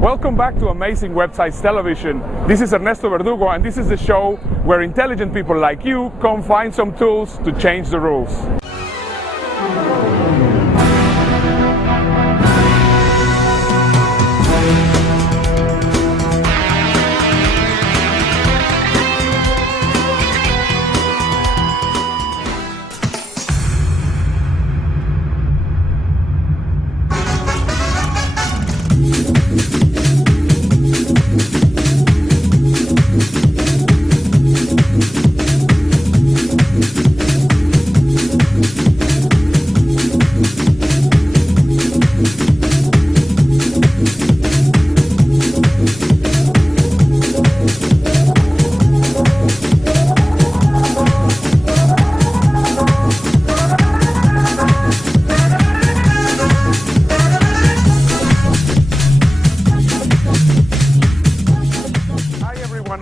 Welcome back to Amazing Websites Television. This is Ernesto Verdugo, and this is the show where intelligent people like you come find some tools to change the rules.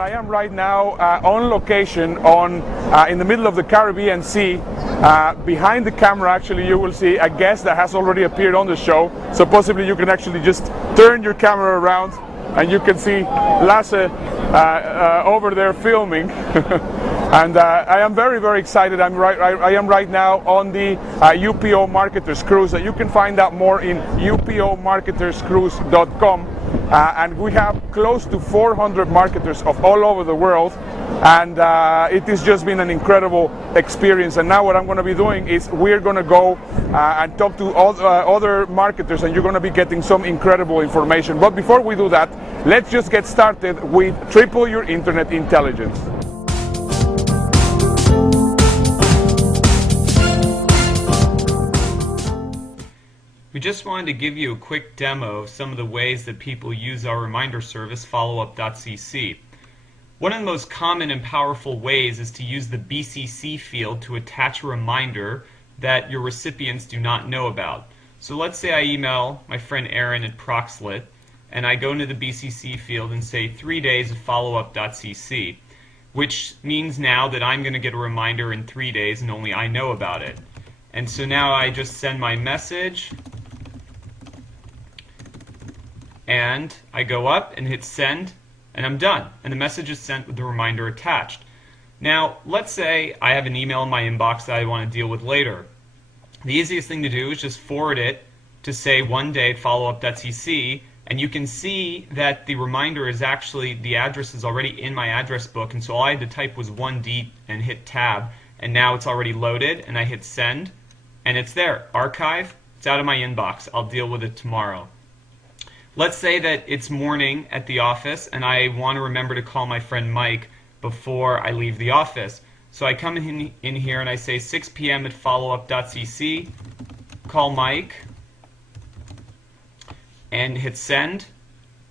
I am right now on location in the middle of the Caribbean Sea. Behind the camera, actually, you will see a guest that has already appeared on the show. So possibly you can actually just turn your camera around and you can see Lasse over there filming. And I am very, very excited. I am right now on the UPO Marketers Cruise. You can find out more in upomarketerscruise.com. And we have close to 400 marketers of all over the world, and it has just been an incredible experience. And now what I'm going to be doing is we're going to go and talk to other marketers, and you're going to be getting some incredible information. But before we do that, let's just get started with Triple Your Internet Intelligence. We just wanted to give you a quick demo of some of the ways that people use our reminder service, followup.cc. One of the most common and powerful ways is to use the BCC field to attach a reminder that your recipients do not know about. So let's say I email my friend Aaron at Proxlet, and I go into the BCC field and say 3 days of followup.cc, which means now that I'm going to get a reminder in 3 days and only I know about it. And so now I just send my message, and I go up and hit send, and I'm done. And the message is sent with the reminder attached. Now, let's say I have an email in my inbox that I want to deal with later. The easiest thing to do is just forward it to say 1 day at followup.cc, and you can see that the reminder is actually, the address is already in my address book, and so all I had to type was 1D and hit tab, and now it's already loaded, and I hit send, and it's there. Archive, it's out of my inbox. I'll deal with it tomorrow. Let's say that it's morning at the office and I want to remember to call my friend Mike before I leave the office. So I come in here and I say 6 p.m. at followup.cc, call Mike, and hit send,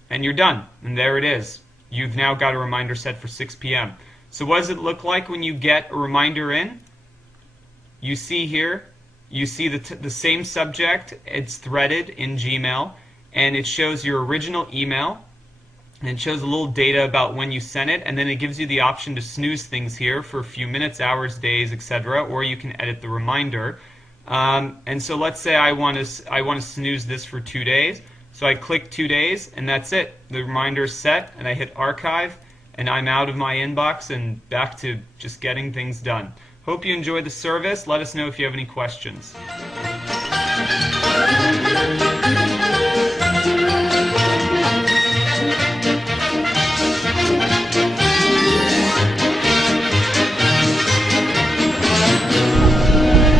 and you're done. And there it is. You've now got a reminder set for 6 p.m. So what does it look like when you get a reminder in? You see here, you see the same subject, it's threaded in Gmail, and it shows your original email, and it shows a little data about when you sent it, and then it gives you the option to snooze things here for a few minutes, hours, days, etc., or you can edit the reminder. And so let's say I want to snooze this for 2 days, so I click 2 days, and that's it. The reminder is set, and I hit archive, and I'm out of my inbox and back to just getting things done. Hope you enjoyed the service. Let us know if you have any questions.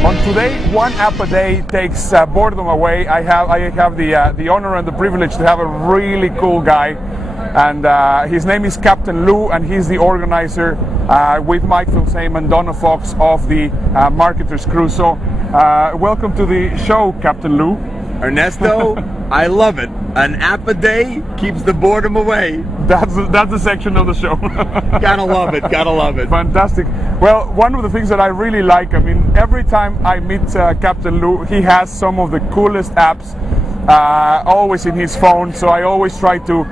On today, one app a day takes boredom away. I have the honor and the privilege to have a really cool guy, and his name is Captain Lou, and he's the organizer with Mike Filsame and Donna Fox of the Marketers Cruise. So welcome to the show, Captain Lou. Ernesto, I love it. An app a day keeps the boredom away. That's the section of the show. Gotta love it, gotta love it. Fantastic. Well, one of the things that I really like, I mean, every time I meet Captain Lou, he has some of the coolest apps always in his phone, so I always try to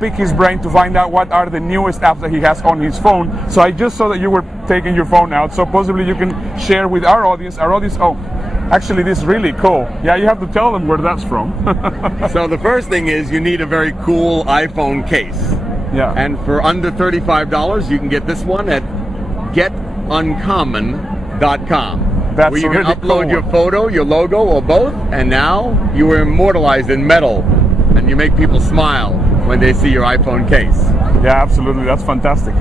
pick his brain to find out what are the newest apps that he has on his phone. So I just saw that you were taking your phone out, so possibly you can share with our audience. Oh, Actually, this is really cool. Yeah, you have to tell them where that's from. So the first thing is you need a very cool iPhone case. Yeah. And for under $35, you can get this one at getuncommon.com. That's where you a can really upload cool your one. photo, your logo, or both, and now you are immortalized in metal, and you make people smile when they see your iPhone case. Yeah, absolutely. That's fantastic.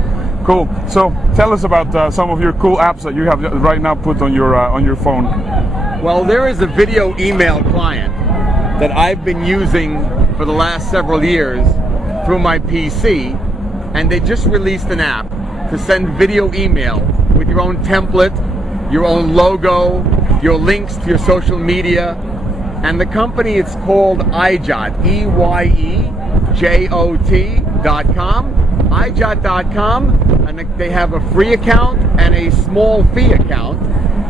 Cool. So tell us about some of your cool apps that you have right now put on your phone. Well, there is a video email client that I've been using for the last several years through my PC, and they just released an app to send video email with your own template, your own logo, your links to your social media, and the company, it's called iJot, EYEJOT.com, iJot.com, and they have a free account and a small fee account,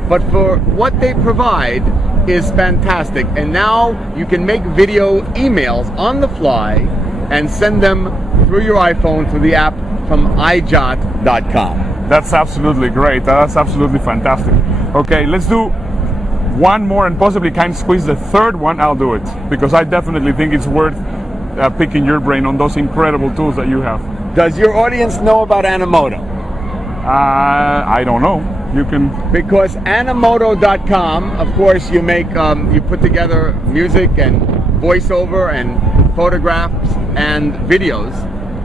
but for what they provide is fantastic. And now you can make video emails on the fly and send them through your iPhone through the app from iJot.com. That's absolutely great. That's absolutely fantastic. Okay, let's do one more and possibly kind of squeeze the third one. I'll do it because I definitely think it's worth picking your brain on those incredible tools that you have. Does your audience know about Animoto? I don't know. You can. Because Animoto.com, of course, you make you put together music and voiceover and photographs and videos,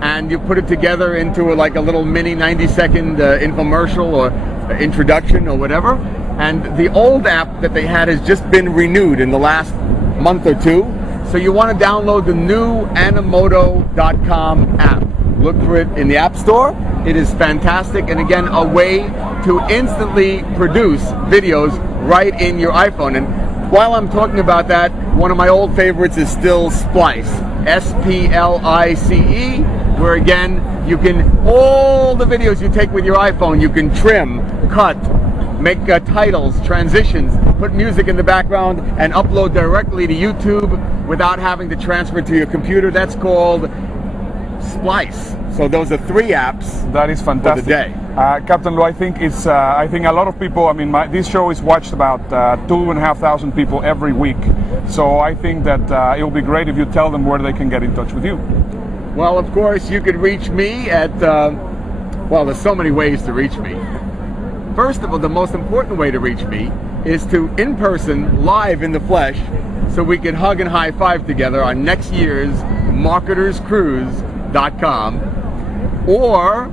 and you put it together into like a little mini 90-second infomercial or introduction or whatever. And the old app that they had has just been renewed in the last month or two. So you want to download the new Animoto.com app. Look for it in the App Store. It is fantastic, and again, a way to instantly produce videos right in your iPhone. And while I'm talking about that, one of my old favorites is still Splice, SPLICE, where again, you can, all the videos you take with your iPhone, you can trim, cut, make titles, transitions, put music in the background, and upload directly to YouTube without having to transfer to your computer. That's called Splice. So those are 3 apps. That is fantastic. For the day. Captain Lou, I think it's. I think a lot of people. I mean, this show is watched about 2,500 people every week. So I think that it will be great if you tell them where they can get in touch with you. Well, of course, you could reach me at. Well, there's so many ways to reach me. First of all, the most important way to reach me is to in person, live in the flesh, so we can hug and high five together on next year's marketerscruise.com. Or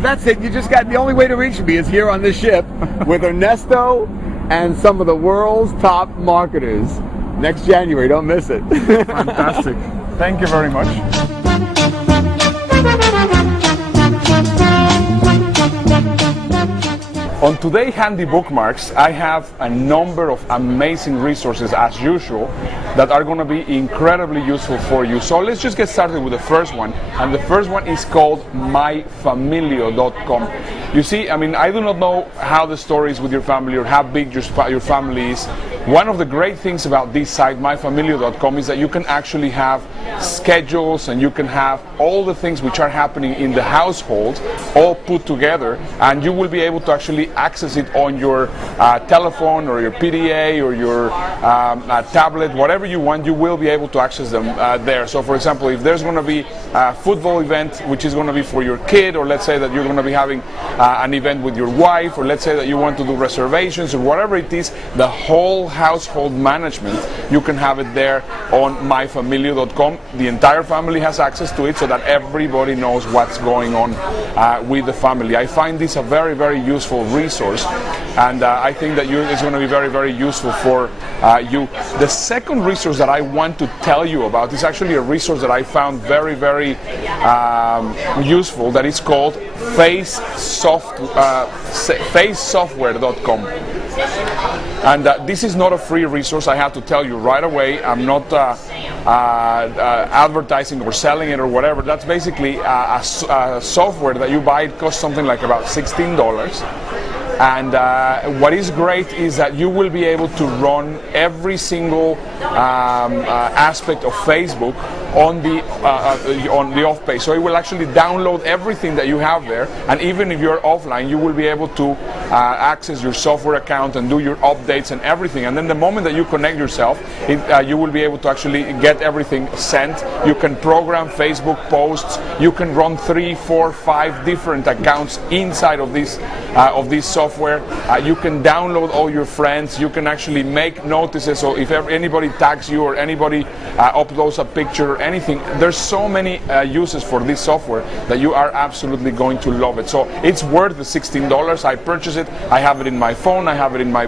that's it. You just got, the only way to reach me is here on this ship with Ernesto and some of the world's top marketers next January. Don't miss it. Fantastic. Thank you very much. On Today Handy Bookmarks, I have a number of amazing resources as usual that are going to be incredibly useful for you. So let's just get started with the first one, and the first one is called myfamilio.com. You see, I mean, I do not know how the story is with your family or how big your family is. One of the great things about this site, myfamilio.com, is that you can actually have schedules and you can have all the things which are happening in the household all put together, and you will be able to actually access it on your telephone or your PDA or your tablet, whatever you want. You will be able to access them there. So for example, if there's going to be a football event which is going to be for your kid, or let's say that you're going to be having an event with your wife, or let's say that you want to do reservations or whatever it is, the whole household management, you can have it there on myfamilio.com. The entire family has access to it so that everybody knows what's going on with the family. I find this a very, very useful resource, and I think that it's going to be very, very useful for you. The second resource that I want to tell you about is actually a resource that I found very, very useful, that is called facesoftware.com. And this is not a free resource, I have to tell you right away. I'm not advertising or selling it or whatever. That's basically a software that you buy. It costs something like about $16. And what is great is that you will be able to run every single aspect of Facebook on the off page. So it will actually download everything that you have there, and even if you're offline, you will be able to access your software account and do your updates and everything. And then the moment that you connect yourself, you will be able to actually get everything sent. You can program Facebook posts. You can run 3, 4, 5 different accounts inside of this software. You can download all your friends. You can actually make notices. So if anybody tags you or anybody uploads a picture or anything, there's so many uses for this software that you are absolutely going to love it. So it's worth the $16. I purchased it. I have it in my phone. I have it in my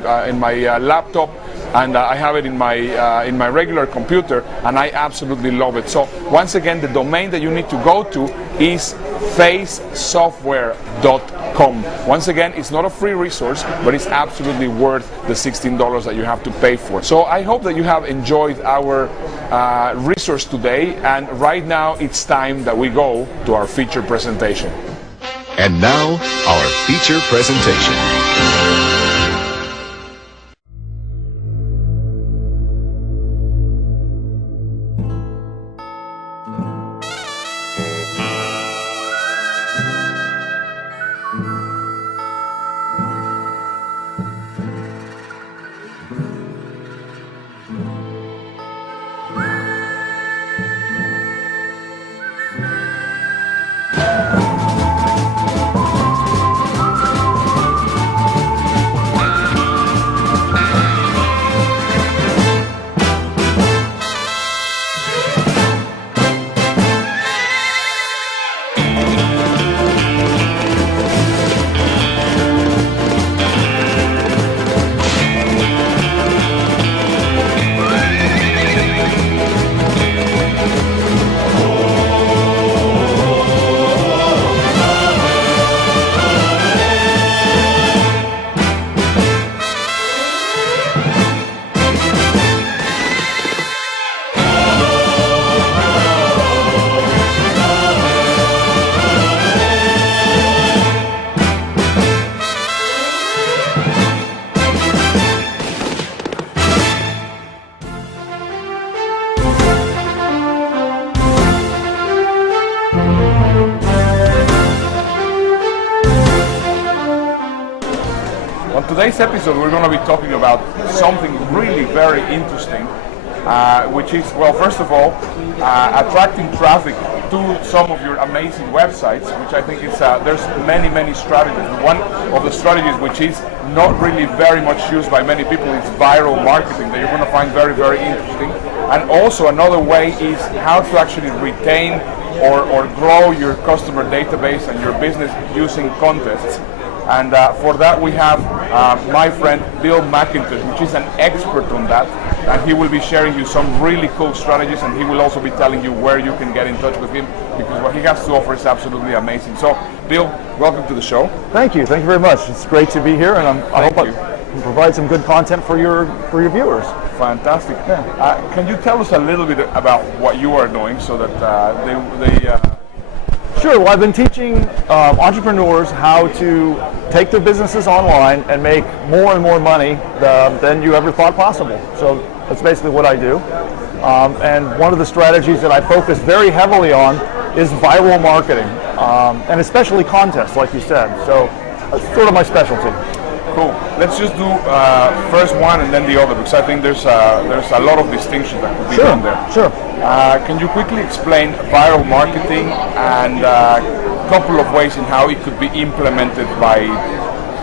laptop, and I have it in my regular computer, and I absolutely love it. So once again, the domain that you need to go to is facesoftware.com. Once again, it's not a free resource, but it's absolutely worth the $16 that you have to pay for. So I hope that you have enjoyed our resource today, and right now it's time that we go to our feature presentation. And now, our feature presentation. On today's episode, we're going to be talking about something really very interesting, which is, well, first of all, attracting traffic to some of your amazing websites, which I think is, there's many strategies. One of the strategies which is not really very much used by many people is viral marketing, that you're going to find very, very interesting. And also another way is how to actually retain or grow your customer database and your business using contests. And for that we have my friend Bill Mcintosh, which is an expert on that, and he will be sharing you some really cool strategies, and he will also be telling you where you can get in touch with him, because what he has to offer is absolutely amazing. So Bill, welcome to the show. Thank you very much. It's great to be here, and I hope I can provide some good content for your viewers. Fantastic. Yeah. Can you tell us a little bit about what you are doing so that they Sure. Well, I've been teaching entrepreneurs how to take their businesses online and make more and more money than you ever thought possible. So that's basically what I do. And one of the strategies that I focus very heavily on is viral marketing, and especially contests, like you said. So that's sort of my specialty. Cool. Let's just do first one and then the other, because I think there's a lot of distinctions that could be done there. Sure. Can you quickly explain viral marketing and a couple of ways in how it could be implemented by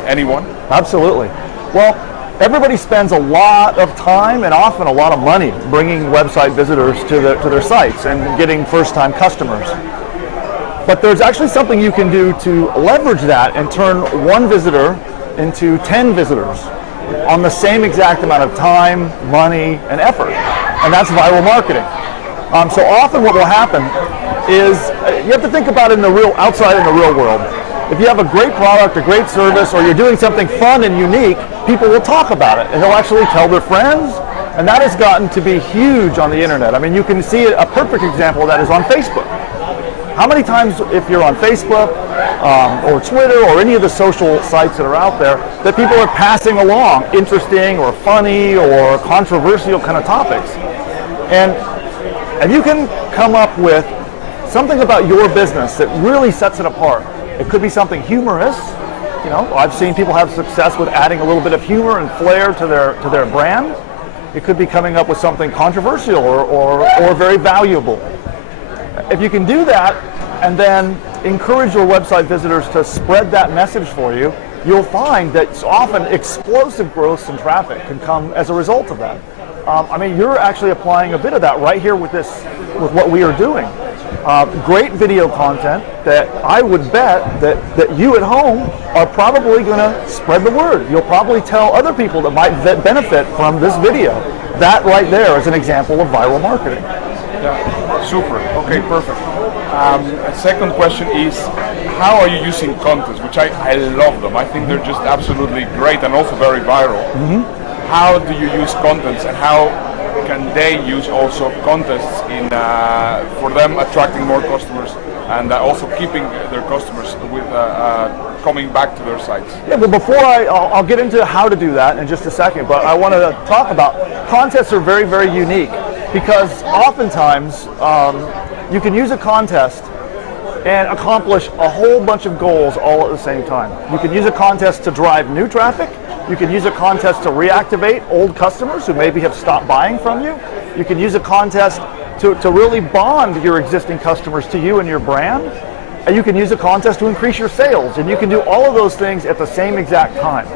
anyone? Absolutely. Well, everybody spends a lot of time and often a lot of money bringing website visitors to their sites and getting first-time customers. But there's actually something you can do to leverage that and turn one visitor into 10 visitors on the same exact amount of time, money, and effort. And that's viral marketing. So often what will happen is you have to think about it outside in the real world. If you have a great product, a great service, or you're doing something fun and unique, people will talk about it and they'll actually tell their friends. And that has gotten to be huge on the internet. I mean, you can see a perfect example of that is on Facebook. How many times, if you're on Facebook or Twitter or any of the social sites that are out there, that people are passing along interesting or funny or controversial kind of topics. And you can come up with something about your business that really sets it apart. It could be something humorous, You know, I've seen people have success with adding a little bit of humor and flair to their brand. It could be coming up with something controversial or very valuable. If you can do that and then encourage your website visitors to spread that message for you, you'll find that often explosive growth in traffic can come as a result of that. I mean, you're actually applying a bit of that right here with what we are doing. Great video content that I would bet that you at home are probably going to spread the word. You'll probably tell other people that might benefit from this video. That right there is an example of viral marketing. Yeah, super. Okay, perfect. A second question is, how are you using contests? Which I love them. I think they're just absolutely great and also very viral. How do you use contents, and how can they use also contests in for them attracting more customers and also keeping their customers with coming back to their sites? Yeah, but before I'll get into how to do that in just a second, but I want to talk about contests are very, very unique because oftentimes you can use a contest and accomplish a whole bunch of goals all at the same time. You can use a contest to drive new traffic. You can use a contest to reactivate old customers who maybe have stopped buying from you. You can use a contest to really bond your existing customers to you and your brand. And you can use a contest to increase your sales. And you can do all of those things at the same exact time.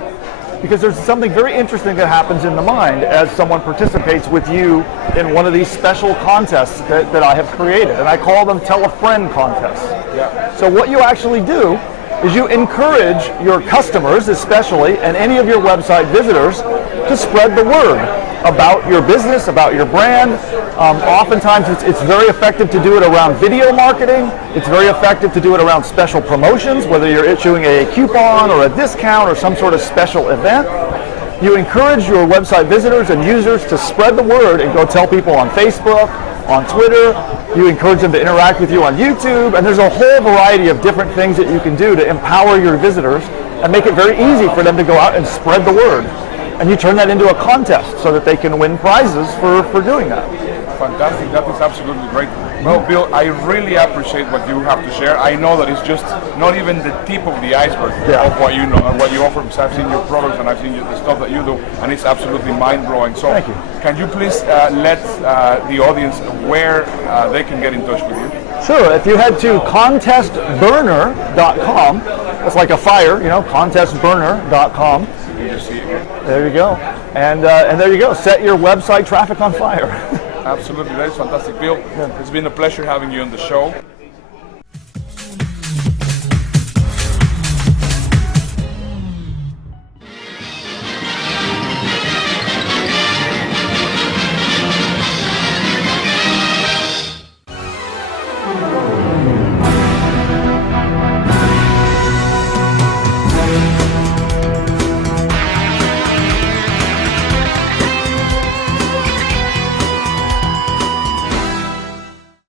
Because there's something very interesting that happens in the mind as someone participates with you in one of these special contests that I have created. And I call them tell a friend contests. Yeah. So what you actually do is you encourage your customers especially and any of your website visitors to spread the word about your business, about your brand. Oftentimes it's very effective to do it around video marketing. It's very effective to do it around special promotions, whether you're issuing a coupon or a discount or some sort of special event. You encourage your website visitors and users to spread the word and go tell people on Facebook, on Twitter. You encourage them to interact with you on YouTube, and there's a whole variety of different things that you can do to empower your visitors and make it very easy for them to go out and spread the word. And you turn that into a contest so that they can win prizes for doing that. Fantastic, that is absolutely great. Well, Bill, I really appreciate what you have to share. I know that it's just not even the tip of the iceberg of what you know and what you offer, because I've seen your products and I've seen the stuff that you do, and it's absolutely mind-blowing. So, thank you. Can you please let the audience where they can get in touch with you? Sure, if you head to contestburner.com, that's like a fire, you know, contestburner.com. You just see it here. There you go. And there you go, set your website traffic on fire. Absolutely, that is fantastic. Bill, it's been a pleasure having you on the show.